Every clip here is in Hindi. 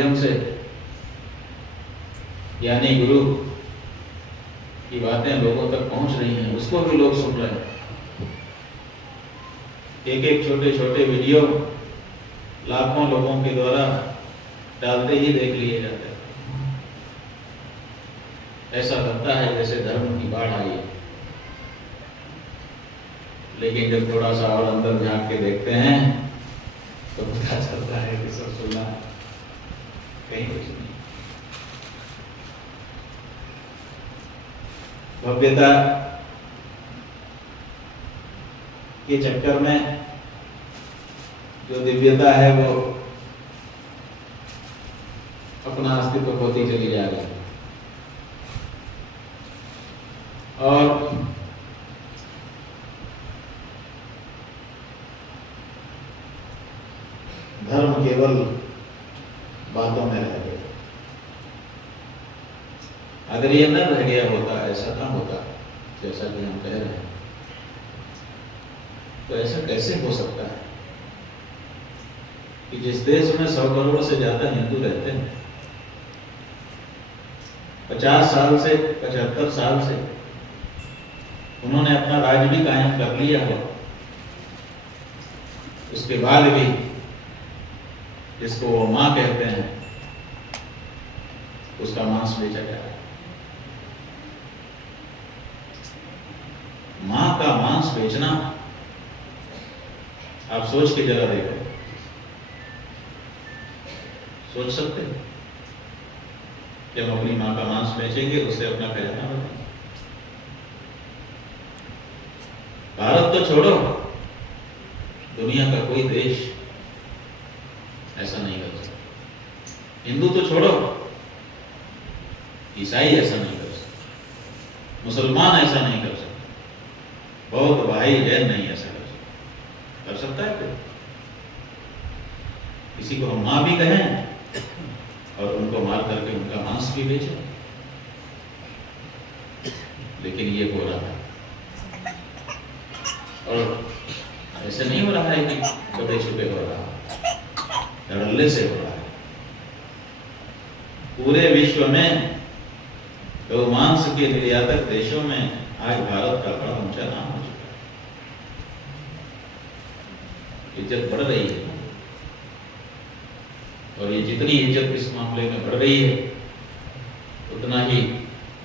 माध्यम से ज्ञानी गुरु की बातें लोगों तक पहुंच रही हैं, उसको भी लोग सुन रहे हैं। एक एक छोटे छोटे वीडियो लाखों लोगों के द्वारा डालते ही देख लिए जाते हैं। ऐसा लगता है जैसे धर्म की बाढ़ आई है, लेकिन जब थोड़ा सा और अंदर झांक के देखते हैं तो पता चलता है कि सब सुनना कहीं कुछ नहीं। भव्यता के चक्कर में जो दिव्यता है वो अपना अस्तित्व खोती चली जा रही है। और धर्म केवल बातों में रह गया। अगर ये न रह गया होता, ऐसा ना होता जैसा कि हम कह रहे हैं, तो ऐसा कैसे हो सकता है कि जिस देश में 100 करोड़ से ज्यादा हिंदू रहते हैं, 50 साल से 75 साल से उन्होंने अपना राज भी कायम कर लिया हो, उसके बाद भी जिसको वो मां कहते हैं उसका मांस बेचा जा रहा है। मां का मांस बेचना, आप सोच के जरा देखो, सोच सकते हैं कि हम अपनी मां का मांस बेचेंगे, उससे अपना खजाना बढ़ाएंगे? भारत तो छोड़ो, दुनिया का कोई देश ऐसा नहीं कर सकता। हिंदू तो छोड़ो, ईसाई ऐसा नहीं कर सकता, मुसलमान ऐसा नहीं कर सकता, बौद्ध भाई जैन नहीं ऐसा कर सकता। कर सकता है कोई? किसी को हम मां भी कहें और उनको मार करके उनका मांस भी बेचें, लेकिन ये हो रहा है। और ऐसे नहीं हो रहा है कि कपड़े छुपे हो रहा है, धड़ल्ले से हो रहा है। पूरे विश्व में गौमांस के निर्यातक देशों में आज भारत का बड़ा ऊंचा नाम हो चुका है। इज्जत बढ़ रही है, और ये जितनी इज्जत इस मामले में बढ़ रही है, उतना ही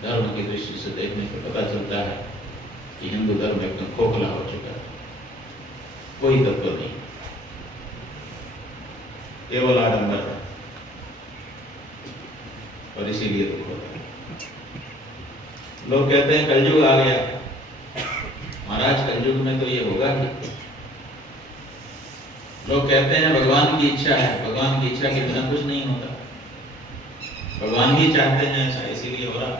धर्म की दृष्टि से देखने को पता चलता है कि हिंदू धर्म एकदम खोखला हो चुका है। कोई तत्व नहीं, केवल आडंबर है, और इसीलिए दुख होता है। लोग कहते हैं कलयुग आ गया। महाराज, कलयुग में तो ये होगा ही। लोग कहते हैं भगवान की इच्छा है, भगवान की इच्छा के बिना कुछ नहीं होता, भगवान ही चाहते हैं ऐसा, इसीलिए हो रहा।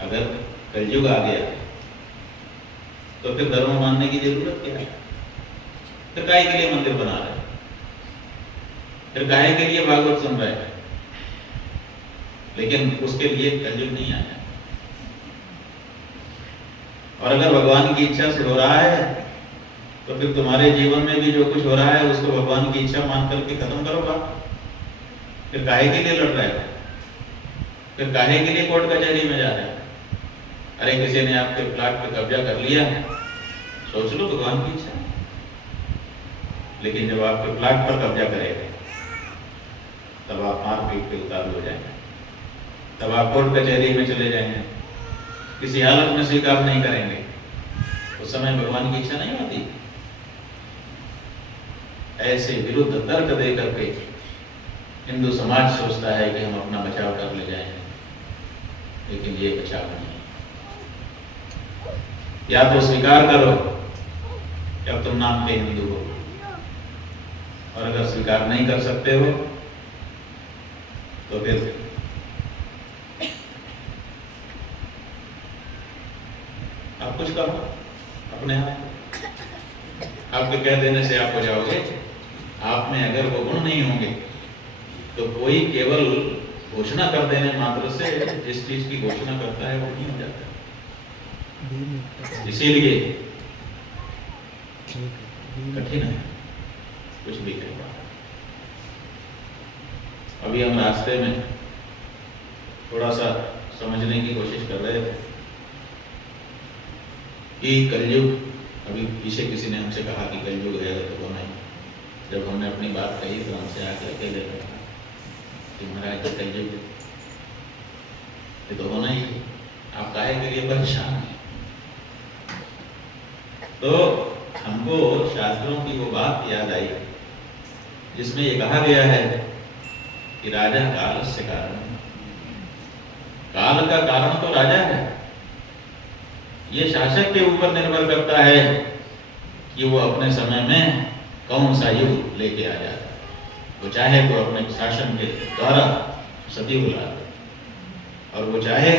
अगर कलयुग आ गया तो फिर धर्म मानने की जरूरत क्या है? फिर काहे के लिए मंदिर बना रहे हैं? फिर काहे के लिए भागवत सुन रहे हैं? लेकिन उसके लिए कलयुग नहीं आया। और अगर भगवान की इच्छा से हो रहा है तो फिर तुम्हारे जीवन में भी जो कुछ हो रहा है उसको भगवान की इच्छा मान करके खत्म करो बात। फिर काहे के लिए लड़ रहे हो? फिर काहे के लिए कोर्ट कचहरी में जा रहे हैं? अरे किसी ने आपके प्लाट पे कब्जा कर लिया, सोच लो भगवान की इच्छा। लेकिन जब आपके प्लाट पर कब्जा करेगा तब आप मारपीट पे उतारू हो जाएंगे, तब आप कोर्ट कचहरी में चले जाएंगे, किसी हालत में स्वीकार नहीं करेंगे। उस समय भगवान की इच्छा नहीं होती। ऐसे विरुद्ध तर्क दे करके हिंदू समाज सोचता है कि हम अपना बचाव कर ले जाएंगे, लेकिन ये बचाव नहीं। या तो स्वीकार करो कि अब तुम नाम के हिंदू हो, और अगर स्वीकार नहीं कर सकते हो तो फिर आप कुछ करो अपने आप। आपके कह देने से आप हो जाओगे? आप में अगर वो गुण नहीं होंगे तो कोई केवल घोषणा कर देने मात्र से जिस चीज की घोषणा करता है वो नहीं हो जाता। इसीलिए कठिन है कुछ भी कहना। अभी हम रास्ते में थोड़ा सा समझने की कोशिश कर रहे थे कि कलयुग, अभी पीछे किसी ने हमसे कहा कि कलयुग है तो नहीं। जब हमने अपनी बात कही तो हमसे आके अकेले कहा कि महाराज तो कलयुग ये तो होना ही है, आप काहे के लिए परेशान हैं। तो हमको शास्त्रों की वो बात याद आई जिसमें ये कहा गया है कि राजा काल से कारण, काल का कारण तो राजा है। ये शासक के ऊपर निर्भर करता है कि वो अपने समय में कौन सा युग लेके आ जाता है। वो चाहे तो अपने शासन के द्वारा सतयुग ला दे और वो चाहे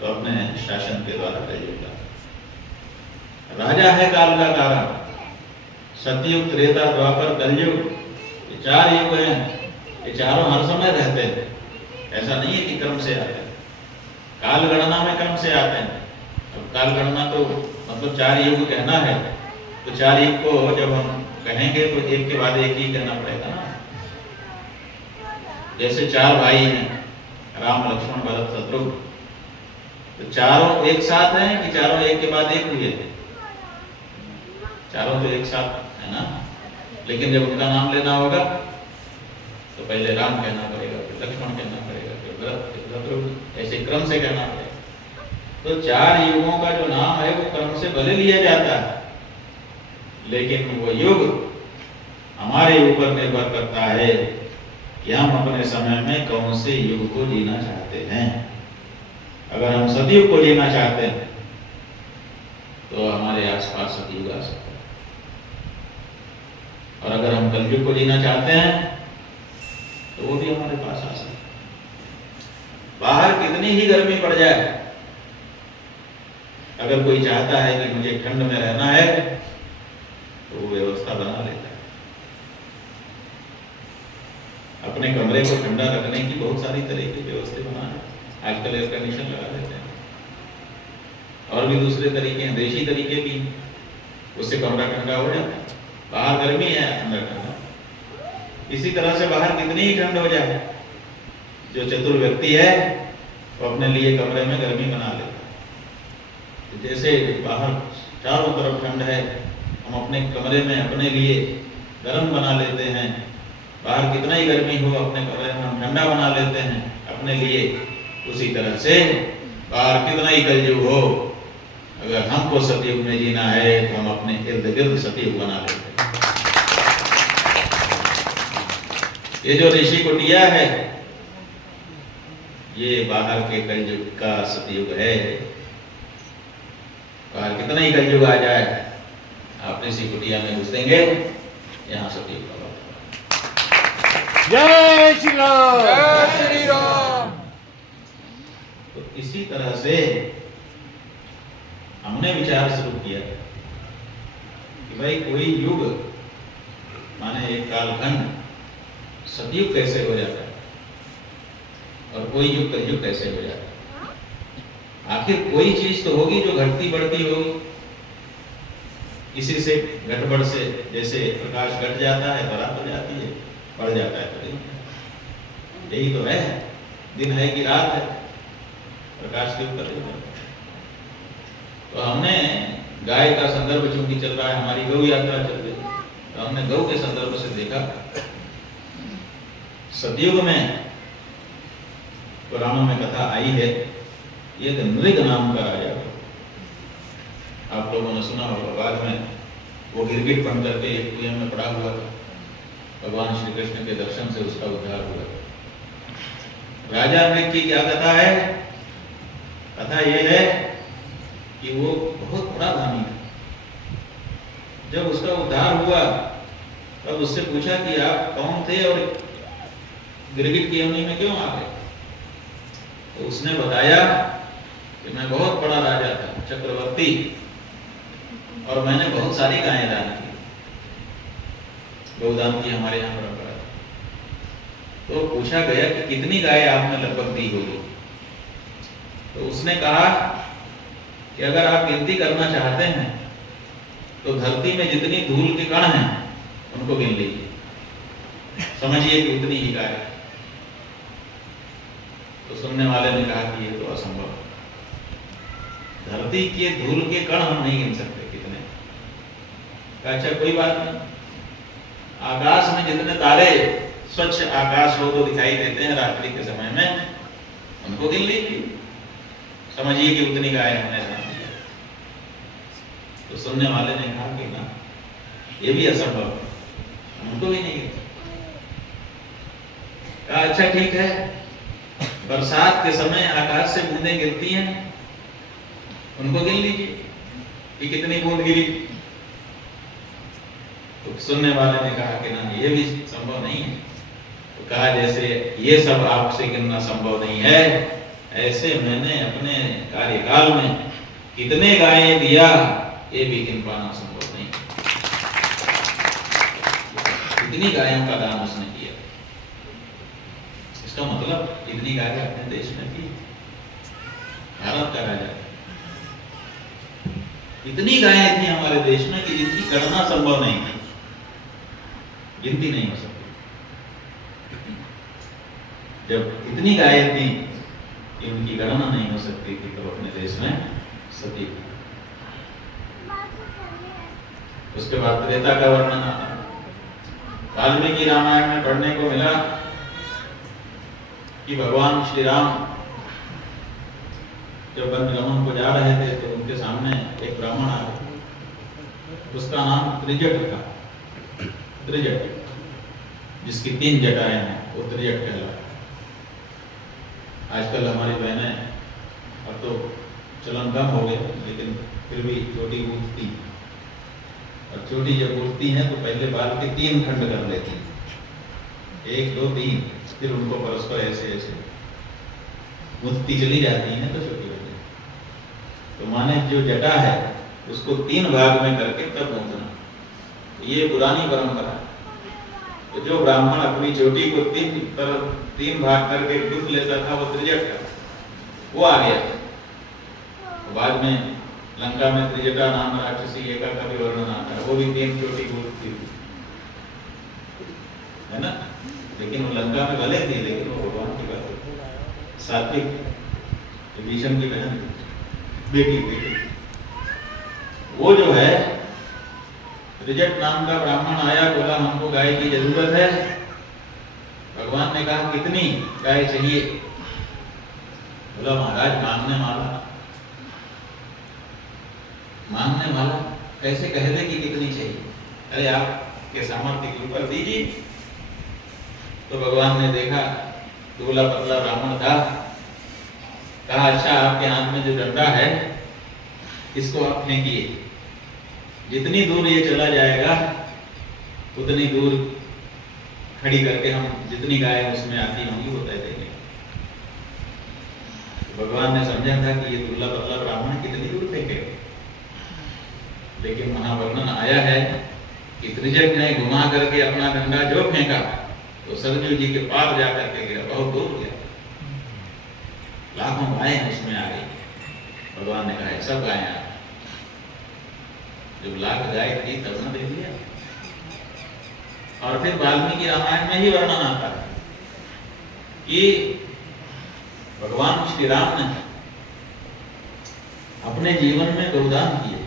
तो अपने शासन के द्वारा कलयुग ला दे। राजा है काल का कारण। सतयुग, त्रेता, द्वापर, कलयुग, ये 4 युग हैं। ये चारों हर समय रहते हैं। ऐसा नहीं है कि क्रम से आते हैं। काल गणना में क्रम से आते हैं। अब काल गणना तो मतलब 4 युग कहना है तो 4 युग को जब हम कहेंगे तो एक के बाद एक ही कहना पड़ेगा ना। जैसे 4 भाई हैं, राम, लक्ष्मण, भरत, शत्रुघ्न, तो चारों एक साथ हैं कि चारों एक के बाद एक हुए थे? चारों तो एक साथ है ना। लेकिन जब उनका नाम लेना होगा तो पहले राम कहना पड़ेगा, फिर लक्ष्मण कहना पड़ेगा, फिर भरत, फिर शत्रुघ्न, ऐसे क्रम से कहना पड़ेगा। तो 4 युगों का जो नाम है वो क्रम से भले लिया जाता है, लेकिन वो युग हमारे ऊपर निर्भर करता है कि हम अपने समय में कौन से युग को जीना चाहते हैं। अगर हम सतयुग को जीना चाहते हैं तो हमारे आसपास सतयुग आ सकता है, और अगर हम कलयुग को जीना चाहते हैं तो वो भी हमारे पास आ सकता है। बाहर कितनी ही गर्मी पड़ जाए, अगर कोई चाहता है कि मुझे ठंड में रहना है तो वो व्यवस्था बना लेता है। अपने कमरे को ठंडा रखने की बहुत सारी तरह की व्यवस्था बना है। आजकल एयर कंडीशन लगा देते हैं, और भी दूसरे तरीके हैं, देशी तरीके भी, उससे कमरा ठंडा हो जाता है। बाहर गर्मी है, अंदर ठंडा। इसी तरह से बाहर कितनी ही ठंड हो जाए, जो चतुर व्यक्ति है वो अपने लिए कमरे में गर्मी बना लेता है। जैसे बाहर चारों तरफ ठंड है, हम अपने कमरे में अपने लिए गर्म बना लेते हैं। बाहर कितना ही गर्मी हो, अपने कमरे में हम ठंडा बना लेते हैं अपने लिए। उसी तरह से बाहर कितना ही कलयुग हो, अगर हमको सतयुग में जीना है तो हम अपने इर्द गिर्द सतयुग बना लेते हैं। ये जो ऋषि कुटिया है ये बाहर के कलयुग का सतयुग है। बाहर कितना ही कलयुग आ जाए, आप ऋषि कुटिया में घुसेंगे, यहाँ सतयुग का बात। जय श्री राम, जय श्री राम। तो इसी तरह से हमने विचार शुरू किया कि भाई कोई युग माने एक कालखंड सतयुग कैसे हो जाता है और कोई युग कलयुग कैसे हो जाता है। आखिर कोई चीज तो होगी जो घटती बढ़ती होगी। इसी से घटबढ़ से जैसे प्रकाश घट जाता है तो रात हो जाती है, बढ़ जाता है तो दिन। यही तो है, दिन है कि रात है, प्रकाश के ऊपर। तो हमने गाय का संदर्भ चूंकि चल रहा है, हमारी गौ यात्रा चल रही है, तो हमने गौ के संदर्भ से देखा सतयुग में पुराणों में कथा आई है, एक नृग नाम का राजा था। आप लोगों ने सुना होगा। बाद में वो गिरगिट बन करके एक कुएं में पड़ा हुआ था। भगवान श्री कृष्ण के दर्शन से उसका उद्धार हुआ। राजा नृग की क्या कथा है? कथा ये है कि वो बहुत बड़ा दानी था। जब उसका उद्धार हुआ तब उससे पूछा कि आप कौन थे और गिरगिट की योनि में क्यों आ गए? तो उसने बताया कि मैं बहुत बड़ा राजा था, चक्रवर्ती, और मैंने बहुत सारी गायें दान की। गौदान की हमारे यहाँ परंपरा थी। तो पूछा गया कि कितनी गायें आपने लगभग दी होगी? तो उसने कहा कि अगर आप गिनती करना चाहते हैं तो धरती में जितनी धूल के कण हैं उनको गिन लीजिए, समझिए कि उतनी ही गाय। तो सुनने वाले ने कहा कि ये तो असंभव है, धरती के धूल के कण हम नहीं गिन सकते कितने। अच्छा कोई बात नहीं, आकाश में जितने तारे, स्वच्छ आकाश हो तो दिखाई देते हैं रात्रि के समय में, उनको गिन लीजिए, समझिए कि उतनी गाय हमने जान दिया। तो सुनने वाले ने कहा कि ना, ये भी असंभव है, उनको भी नहीं गिन सकते। कहा अच्छा ठीक है, बरसात के समय आकाश से बूंदें गिरती हैं, उनको गिन लीजिए कि कितनी बूंद गिरी। तो सुनने वाले ने कहा कि ना, ये भी संभव नहीं है। तो कहा जैसे ये सब आपसे गिनना संभव नहीं है, ऐसे मैंने अपने कार्यकाल में कितने गायें दिया, ये भी गिन पाना संभव नहीं। कितनी गायों का दान उसने किया, इसका मतलब इतनी गायें अपने देश में थी, भारत का राजा, इतनी गायें थी हमारे देश में कि जिनकी गणना संभव नहीं थी, गिनती नहीं हो सकती। जब इतनी गायें थी कि उनकी गणना नहीं हो सकती थी, तो अपने देश में सती थी। उसके बाद त्रेता का वर्णन आता है। वाल्मीकि रामायण में पढ़ने को मिला कि भगवान श्री राम जब वनगमन को जा रहे थे तो उनके सामने एक ब्राह्मण आ गया, उसका नाम त्रिजट था। त्रिजट, जिसकी 3 जटाएं हैं, वो त्रिजट कहलाता है। आजकल हमारी बहनें, अब तो चलन कम हो गया, लेकिन फिर भी चोटी गूंथती, और चोटी जब गूंथती हैं तो पहले बाल के 3 खंड कर लेती, 1 2 3, फिर उनको परस्पर ऐसे ऐसे गूंथती चली जाती है तो छोटी हो जाती। तो माने जो जटा है उसको 3 भाग में करके तब गूंथना, ये पुरानी परंपरा है। तो जो ब्राह्मण अपनी चोटी को 3 भाग करके गूंथ लेता था, वो त्रिजट था, वो आ गया। तो बाद में लंका में त्रिजटा नाम राक्षसी एका का भी वर्णन आता है, वो भी 3 चोटी गूंथती थी, है ना। लेकिन वो लंका में भले थी, लेकिन वो भगवान की बात है। सात्विक विभीषण की बहन बेटी, वो जो है त्रिजट नाम का ब्राह्मण आया, बोला हमको गाय की जरूरत है। भगवान ने कहा कितनी गाय चाहिए? बोला महाराज मांगने वाला। मांगने वाला कैसे कह दे कि कितनी चाहिए? अरे आपके सामर्थ्य के ऊपर दीजिए। तो भगवान ने देखा दुबला पतला ब्राह्मण था, कहा अच्छा आपके हाथ में जो डंडा है इसको आप फेंकिए, जितनी दूर ये चला जाएगा उतनी दूर खड़ी करके हम जितनी गाय उसमें आती होंगी वो तय देंगे। तो भगवान ने समझा था कि ये दुबला पतला ब्राह्मण कितनी दूर फेंकेगा, लेकिन महावर्णन आया है कि त्रिजट ने घुमा करके अपना डंडा जो फेंका तो सरजू जी के पार जाकर के गिरा, बहुत दूर गया, लाखों गायें उसमें आ गई। भगवान ने कहा सब गायें आ, जब लाख गाय थी तब न दे दिया। और फिर वाल्मीकि रामायण में ही वर्णन आता है कि भगवान श्री राम ने अपने जीवन में गौदान किए।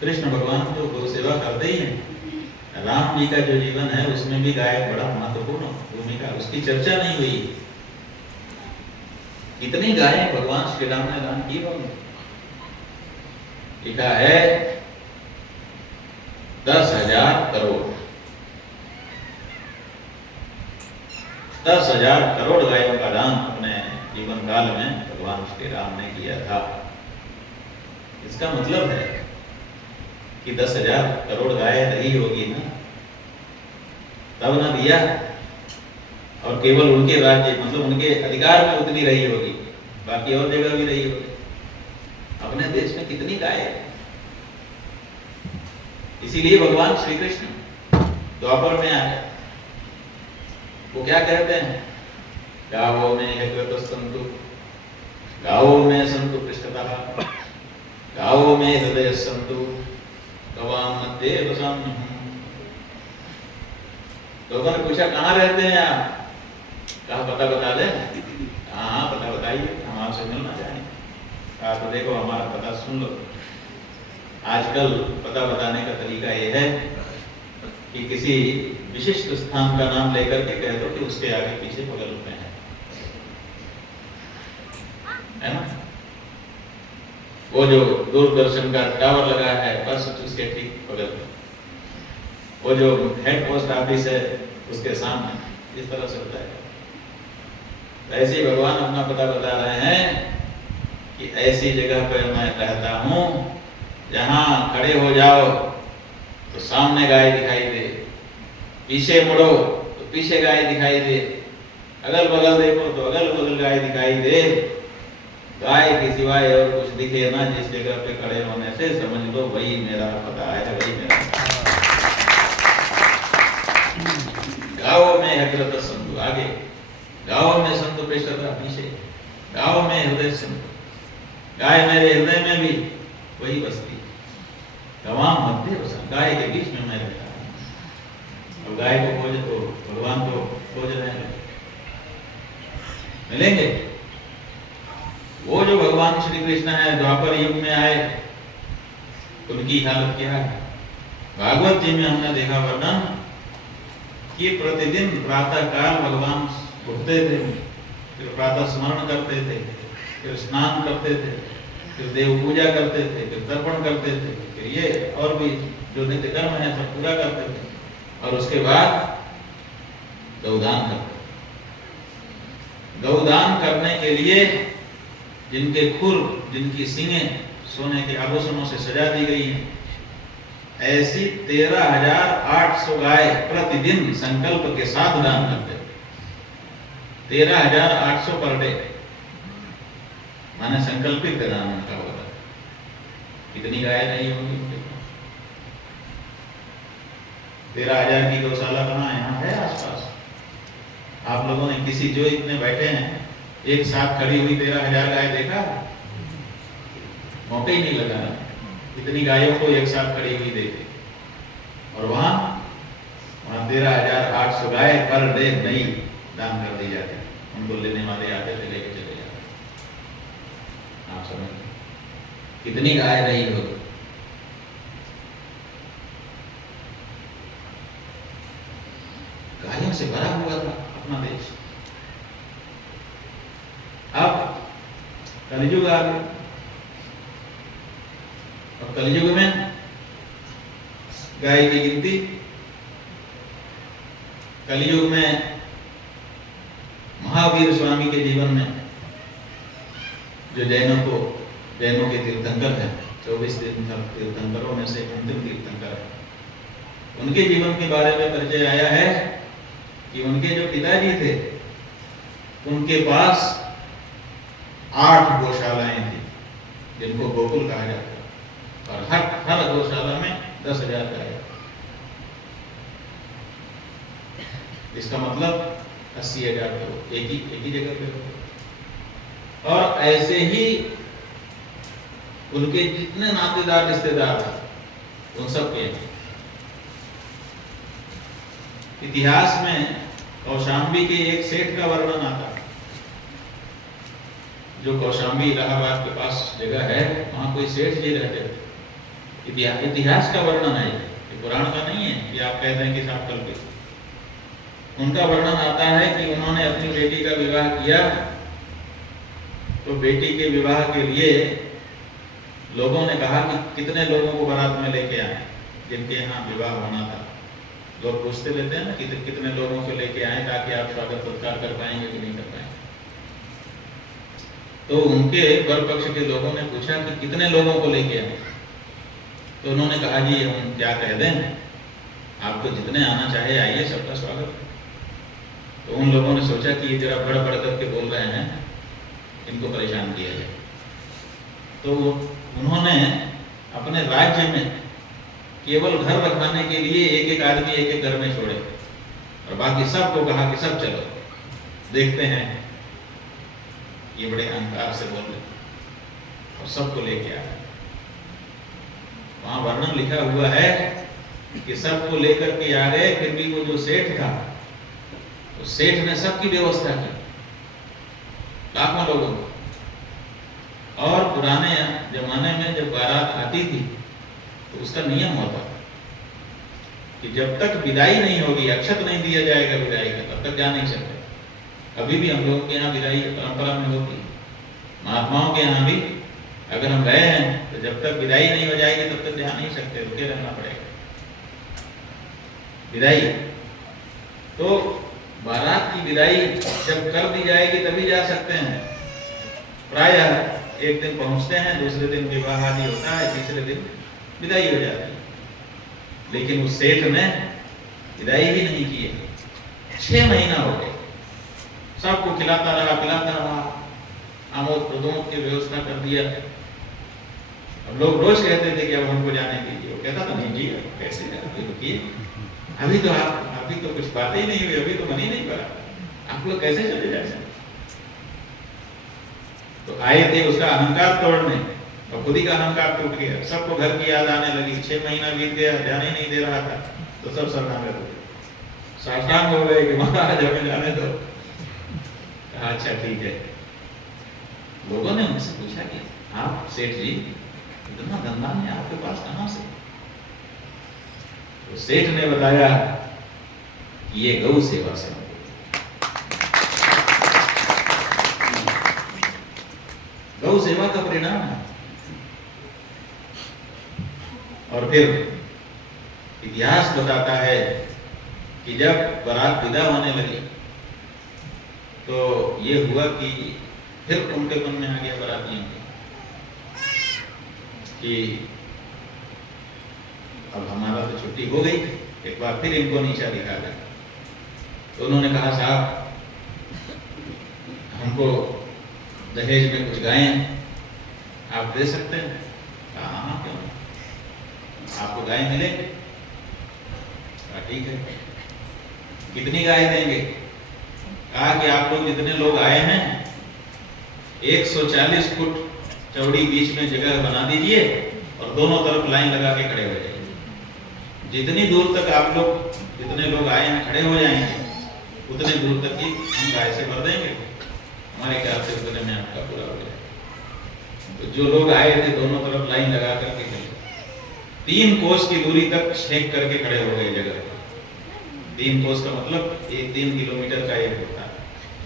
कृष्ण भगवान तो गौ सेवा करते ही हैं, राम जी का जो जीवन है उसमें भी गाय बड़ा महत्वपूर्ण भूमिका, उसकी चर्चा नहीं हुई। कितनी गायें भगवान श्री राम ने दान की होंगी? लिखा है 10,000 करोड़। 10,000 करोड़ गायों का दान अपने जीवन काल में भगवान श्री राम ने किया था। इसका मतलब है कि 10,000 करोड़ गाय रही होगी ना, तब ना दिया, और केवल उनके राज्य मतलब उनके अधिकार में उतनी रही होगी, बाकी और जगह भी रही होगी। अपने देश में कितनी गाय है। इसीलिए भगवान श्री कृष्ण द्वापर में आए, वो क्या कहते हैं? गावो में यज्ञ संतु, गावो में संतु पृष्ठतः, गावो में हृदय संतु, गवाम मध्य वसाम्यहम्। लोगों ने पूछा कहाँ रहते हैं आप? कहा पता बता दे। हाँ हाँ पता बताइए, हम आपसे मिलना चाहेंगे। कहा तो देखो हमारा पता सुन लो। आजकल पता बताने का तरीका ये है कि किसी विशिष्ट स्थान का नाम लेकर के कह दो कि उसके आगे पीछे बगल में है ना। वो जो दूरदर्शन का टावर लगा है बस उसके ठीक बगल में, वो जो हेड पोस्ट ऑफिस है उसके सामने, इस तरह से बताएगा। ऐसे ही भगवान अपना पता बता रहे हैं कि ऐसी जगह पर मैं रहता हूं जहां खड़े हो जाओ तो सामने गाय दिखाई दे, पीछे मुड़ो तो पीछे गाय दिखाई दे, अगल बगल देखो तो अगल बगल गाय दिखाई दे। गाय के सिवाय और कुछ दिखे ना, जिस जगह पे खड़े होने से समझ लो वही मेरा पता है, वही मेरा। गाँव में हजरत संधु आगे, गाँव में संधु पृष्ठता पीछे, गाँव में हृदय संधु, गाय मेरे हृदय में भी वही बसती, गवाम मध्य बसा, गाय के बीच में मैं रहता हूँ। अब गाय को खोजे तो भगवान को खोज रहे हैं, मिलेंगे। वो जो भगवान श्री कृष्ण है द्वापर युग में आए, उनकी हालत क्या है? भागवत जी में हमने देखा वर्णन कि प्रतिदिन प्रातः काल भगवान उठते थे, फिर प्रातः स्मरण करते थे, फिर स्नान करते थे, फिर देव पूजा करते थे, फिर तर्पण करते थे, फिर ये और भी जो नित्य कर्म है सब पूरा करते थे, और उसके बाद गौदान करते। गौदान करने के लिए जिनके खुर, जिनकी सींगें सोने के आभूषणों से सजा दी गई हैं, ऐसी 13,800 गाय प्रतिदिन संकल्प के साथ दान करते। 13,800 पर डे, माने संकल्पित दान उनका होगा। कितनी गाय नहीं होगी उनके पास? 13,000 की गौशाला कहाँ यहाँ है आसपास? आप लोगों ने किसी जो इतने बैठे हैं एक साथ खड़ी हुई 13,000 गाय देखा? मौका ही नहीं लगा ना, इतनी गायों को एक साथ खड़ी हुई देखे। और वहां 13,800 गाय पर डे नई दान कर दी जाती, उनको लेने वाले आते थे, लेके चले जाते। आप समझ कितनी गाय रही हो? गायों से भरा हुआ था अपना देश। अब कलयुग आ गया, और कलयुग में गाय की गिनती, कलयुग में महावीर स्वामी के जीवन में जो जैनों के तीर्थंकर हैं, 24 तीर्थंकरों में से अंतिम तीर्थंकर है, उनके जीवन के बारे में परिचय आया है कि उनके जो पिताजी थे उनके पास 8 गौशालाएं थी, जिनको गोकुल कहा जाता है, और हर गौशाला में 10,000 गाय। इसका मतलब 80,000 तो एक ही जगह पे होते। और ऐसे ही उनके जितने नातेदार रिश्तेदार थे उन सब के इतिहास में कौशाम्बी के एक सेठ का वर्णन आता है। जो कौशाम्बी इलाहाबाद के पास जगह है, वहां कोई सेठ जी रहते थे। इतिहास का वर्णन है, ये पुराण का नहीं है कि आप कहते हैं कि साहब कल्पित। उनका वर्णन आता है कि उन्होंने अपनी बेटी का विवाह किया, तो बेटी के विवाह के लिए लोगों ने कहा कि कितने लोगों को बारात में लेके आए जिनके यहाँ विवाह होना था। लोग पूछते रहते हैं ना कि कितने लोगों को लेके आए ताकि आप स्वागत सत्कार कर पाएंगे कि नहीं कर पाएंगे। तो उनके वर पक्ष के लोगों ने पूछा कि कितने लोगों को लेके आए, तो उन्होंने कहा जी हम क्या कह दें, आपको जितने आना चाहे आइए, सबका स्वागत। तो उन लोगों ने सोचा कि ये जरा बड़ बड़ करके बोल रहे हैं, इनको परेशान किया जाए। तो उन्होंने अपने राज्य में केवल घर रखवाने के लिए एक आदमी एक घर में छोड़े, और बाकी सबको कहा कि सब चलो देखते हैं। ये बड़े अहंकार से बोल रहे, और सबको लेके आए। वहां वर्णन लिखा हुआ है कि सबको लेकर के आ गए, फिर भी वो जो सेठ था, तो सेठ ने सबकी व्यवस्था की, लाखों लोगों को। और पुराने जमाने में जब बारात आती थी तो उसका नियम होता कि जब तक विदाई नहीं होगी, अक्षत नहीं दिया जाएगा विदाई का, तब तक जा नहीं सकते। अभी भी हम लोगों के यहाँ विदाई परंपरा में होती है, महात्माओं के यहाँ भी अगर हम गए हैं तो जब तक विदाई नहीं हो जाएगी तब तक जा नहीं सकते, रुके रहना पड़ेगा। विदाई तो बारात की विदाई जब कर दी जाएगी तभी जा सकते हैं। प्रायः एक दिन पहुंचते हैं, दूसरे दिन विवाह आदि होता है, तीसरे दिन विदाई हो जाती है। लेकिन उस सेठ ने विदाई ही नहीं की है। 6 महीना हो गए, सबको खिलाता रहा, आमोद प्रमोद की व्यवस्था कर दिया। अब लोग रोज कहते थे कि अब हमको जाने दीजिए, वो कहता था नहीं जी कैसे रुकिए, अभी तो कुछ बातें ही नहीं हुई, अभी तो मन ही नहीं पड़ा, आप लोग कैसे चले जाए। तो आए थे उसका अहंकार तोड़ने, और खुद ही का अहंकार टूट गया। सबको घर की याद आने लगी, 6 महीना बीत गया, जाने ही नहीं दे रहा था, तो सब शरणागत हो गए, साष्टांग हो गए कि महाराज हमें जाने दो। कहा अच्छा ठीक है। लोगों ने उनसे पूछा कि आप सेठ जी इतना धंधा है आपके पास कहां से? तो सेठ ने बताया कि ये गौ सेवा से, गौ सेवा का परिणाम है। और फिर इतिहास बताता है कि जब बारात विदा होने लगी तो ये हुआ कि फिर उनके मन में आ गया बारातियों कि अब हमारा तो छुट्टी हो गई, एक बार फिर इनको नीचा दिखा दें। तो उन्होंने कहा साहब हमको दहेज में कुछ गायें आप दे सकते हैं? कहा हाँ क्यों, आपको गाय मिले? ठीक है, कितनी गाय देंगे? कहा कि आप लोग जितने लोग आए हैं 140 फुट चौड़ी बीच में जगह बना दीजिए और दोनों तरफ लाइन लगा के खड़े हो जाइए। जितनी दूर तक आप लोग जितने लोग आए हैं खड़े हो जाएंगे उतने दूर तक ही हम गाय से भर देंगे, हमारे ख्याल से उतने में आपका पूरा हो जाएगा। तो जो लोग आए थे दोनों तरफ लाइन लगा करके 3 कोस की दूरी तक छेक करके खड़े हो गए जगह। 3 कोस का मतलब 3 किलोमीटर का एक होता है,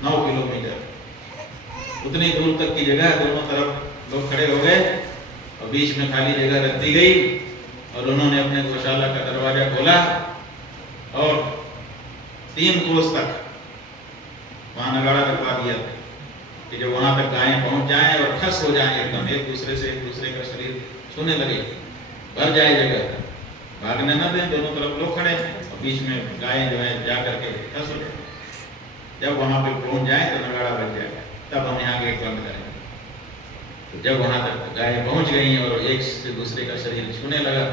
9 किलोमीटर। उतनी दूर तक की जगह दोनों तरफ लोग खड़े हो गए और बीच में खाली जगह रख दी गई और उन्होंने अपने गौशाला का दरवाजा खोला और 3 कोस तक वहां नगाड़ा रखवा दिया कि जब वहां तक गायें पहुंच जाएं और खस हो जाएं एकदम, एक दूसरे का शरीर छूने लगे, भर जाए जगह, भागने न दें, दोनों तरफ लोग खड़े और बीच में गायें जो है जा करके खस हो जाए। जब वहां पे पहुंच जाए तो नगाड़ा बज जाएगा, तब हम यहाँ गेट बंद करेंगे। तो जब वहां तक गायें पहुंच गई और एक से दूसरे का शरीर छूने लगा,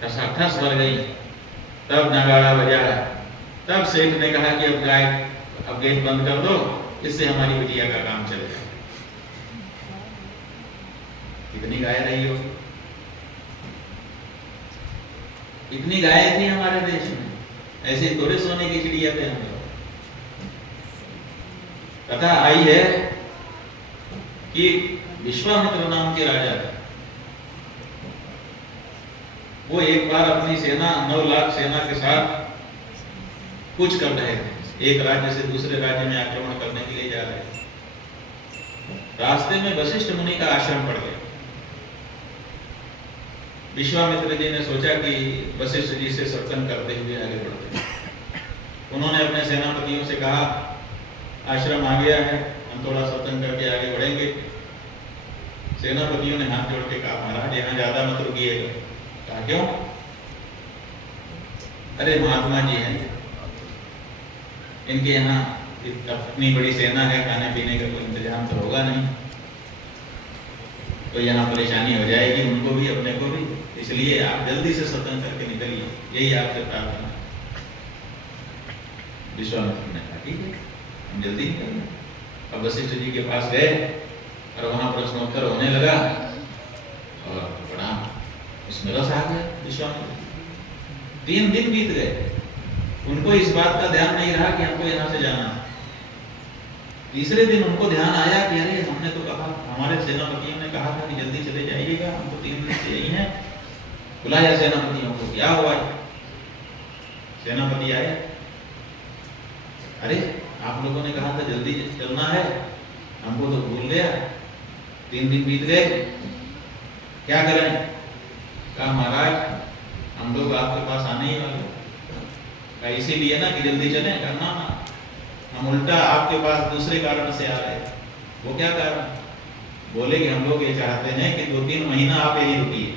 ठसाठस भर गई, तब नगाड़ा बजा। तब सेठ ने कहा कि अब गेट बंद कर दो, इससे हमारी बिटिया का काम चल जाए। कितनी गाय रही होगी? इतनी गाय थी हमारे देश में, ऐसे थोड़े सोने की चिड़िया थे हम लोग। कथा आई है कि विश्वामित्र नाम के राजा थे, वो एक बार अपनी सेना 9 लाख सेना के साथ कूच कर रहे थे, एक राज्य से दूसरे राज्य में आक्रमण करने के लिए जा रहे थे। रास्ते में वशिष्ठ मुनि का आश्रम पड़ गया। विश्वामित्र जी ने सोचा कि वशिष्ठ जी से सत्संग करते हुए आगे बढ़ते हैं। उन्होंने अपने सेनापतियों से कहा आश्रम आ गया है, हम थोड़ा सत्संग करके आगे बढ़ेंगे। सेनापतियों ने हाथ जोड़ के कहा महाराज यहाँ ज्यादा मत रुकिएगा। कहा क्यों? अरे महात्मा जी हैं, इनके यहाँ अपनी बड़ी सेना है, खाने पीने का कोई इंतजाम तो होगा नहीं, तो यहाँ परेशानी हो जाएगी उनको भी अपने को भी, इसलिए आप जल्दी से सत्संग करके निकलिए, यही आपसे प्रार्थना। विश्वामित्र ने कहा ठीक है, हम जल्दी निकलेंगे। अब वशिष्ठ जी के पास गए और वहां प्रश्नोत्तर होने लगा और बड़ा उसमें रस आ गया विश्वामित्र। 3 दिन बीत गए, उनको इस बात का ध्यान नहीं रहा कि हमको यहाँ से जाना है। तीसरे दिन उनको ध्यान आया कि अरे हमने तो कहा, हमारे सेनापतियों ने कहा था कि जल्दी चले जाइएगा, हम तो 3 दिन से यही हैं। बुलाया सेनापतियों को, क्या हुआ? सेनापति आए, अरे आप लोगों ने कहा था जल्दी चलना है, हमको तो भूल गया, 3 दिन बीत गए, क्या करें? कहा महाराज हम लोग आपके पास आने ही वाले, कहा इसीलिए ना कि जल्दी चले, करना ना, हम उल्टा आपके पास दूसरे कारण से आ रहे। वो क्या कारण? बोले कि हम लोग ये चाहते हैं कि 2-3 महीना आप यहीं रुकिए।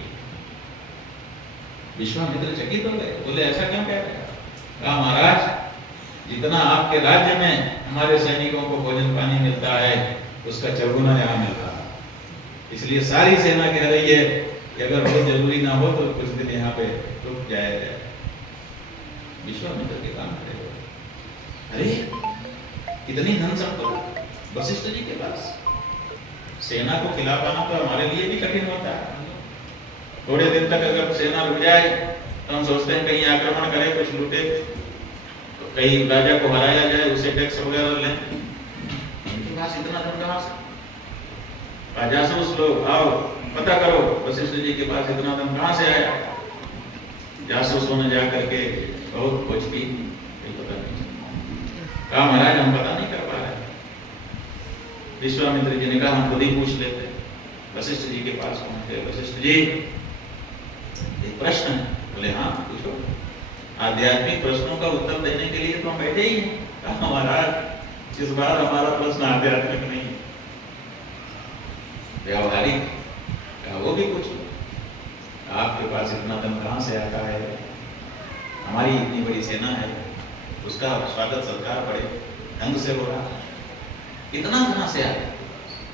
विश्वामित्र चकित हो गए, बोले ऐसा क्यों कह रहे हैं? कहा महाराज जितना आपके राज्य में हमारे सैनिकों को भोजन पानी मिलता है उसका चौगुना यहाँ मिल रहा है, इसलिए सारी सेना कह रही है कि अगर बहुत जरूरी ना हो तो कुछ दिन यहाँ पे रुक जाया जाए। विश्वामित्र के काम खड़े हो, अरे कितनी धन संपत्ति वशिष्ठ जी के पास, सेना को खिला पाना तो हमारे लिए भी कठिन होता है। थोड़े दिन तक अगर सेना रुक जाए तो हम सोचते हैं कहीं आक्रमण करे, कुछ लूटे, तो कहीं राजा को हराया जाए, उसे टैक्स वगैरह लें। इनके पास इतना धन कहाँ से? जासूस लोग आओ पता करो वशिष्ठ जी के पास इतना धन कहाँ से आया। जासूसों ने जा करके बहुत खोज की, पता नहीं। कहा महाराज हम पता नहीं कर पा रहे। विश्वामित्र जी ने कहा हम खुद ही पूछ लेते। वशिष्ठ जी के पास पहुंचे, वशिष्ठ जी एक प्रश्न है। बोले हाँ पूछो। आध्यात्मिक प्रश्नों का उत्तर देने के लिए तो हम बैठे ही हैं। कहा महाराज इस बार हमारा प्रश्न आध्यात्मिक नहीं है, व्यावहारिक। कहा वो भी पूछो, आपके पास इतना धन कहाँ से आता है? हमारी इतनी बड़ी सेना है, उसका स्वागत सत्कार बड़े ढंग से हो रहा है, इतना कहाँ से आया?